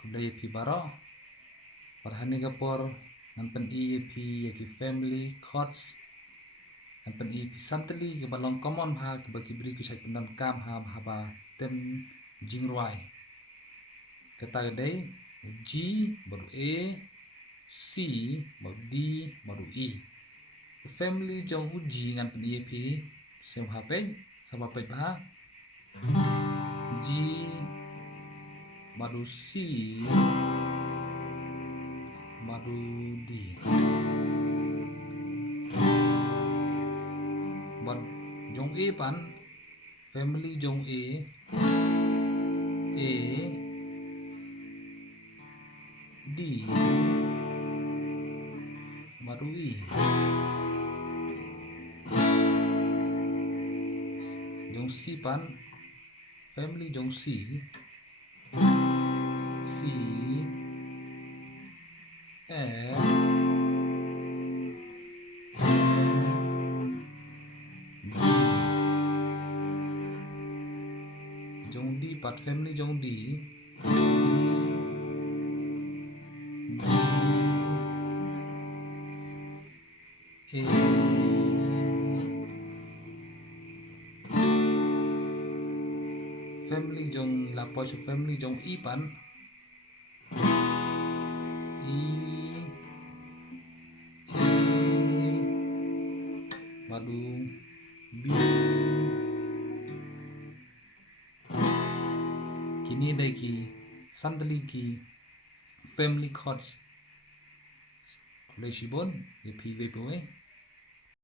Kuda EP baro parhani kapor ngan pen EP yaki family chords ngan pen EP santali ke balong common ha ke bagi beri ku sai pendon kam ha ba tem jingruai kata gadai G baru A C baru D baru E family jong uji ngan pen EP sem ha pe sama pe ha G baru C baru D but jong A pan family jong A D baru E jong C pan family jong C F jong D part family jong D G A family jong lapoi so family jong E pan E A baru B kini dai ki sandali ki family chords kulai shibon ye pi ve